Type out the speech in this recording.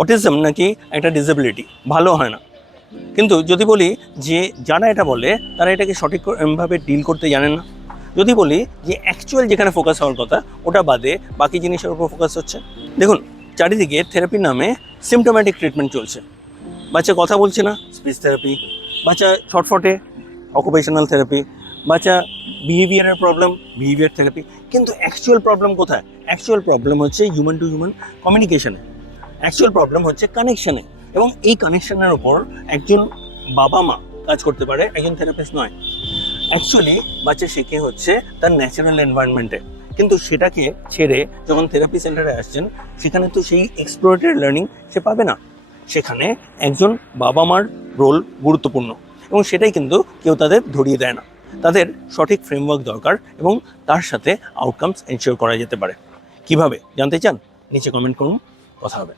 Autism নাকি একটা disability ভালো হয় না। কিন্তু যদি বলি যে যারা এটা বলে, তারা এটাকে সঠিকভাবে ডিল করতে জানেন না। যদি বলি যে অ্যাকচুয়াল যেখানে ফোকাস হওয়ার কথা, ওটা বাদে বাকি জিনিসের উপর ফোকাস হচ্ছে। দেখুন, চারিদিকে থেরাপির নামে সিমটোম্যাটিক ট্রিটমেন্ট চলছে। বাচ্চা কথা বলছে না স্পিচ থেরাপি বাচ্চা ছটফটে অকুপেশনাল থেরাপি বাচ্চা বিহেভিয়ারের প্রবলেম বিহেভিয়ার থেরাপি কিন্তু অ্যাকচুয়াল প্রবলেম কোথায়? অ্যাকচুয়াল প্রবলেম হচ্ছে হিউম্যান টু হিউম্যান কমিউনিকেশনে অ্যাকচুয়াল প্রবলেম হচ্ছে কানেকশানে এবং এই কানেকশানের ওপর একজন বাবা মা কাজ করতে পারে, একজন থেরাপিস্ট নয়। অ্যাকচুয়ালি বাচ্চা শেখে হচ্ছে তার ন্যাচারাল এনভায়রনমেন্টে কিন্তু সেটাকে ছেড়ে যখন থেরাপি সেন্টারে আসছেন, সেখানে তো সেই এক্সপ্লোরেটেড লার্নিং সে পাবে না। সেখানে একজন বাবা মার রোল গুরুত্বপূর্ণ। এবং সেটাই কিন্তু কেউ তাদের ধরিয়ে দেয় না। তাদের সঠিক ফ্রেমওয়ার্ক দরকার এবং তার সাথে আউটকামস এনশিওর করা যেতে পারে। কীভাবে? জানতে চান? নিচে কমেন্ট করুন। কথা হবে।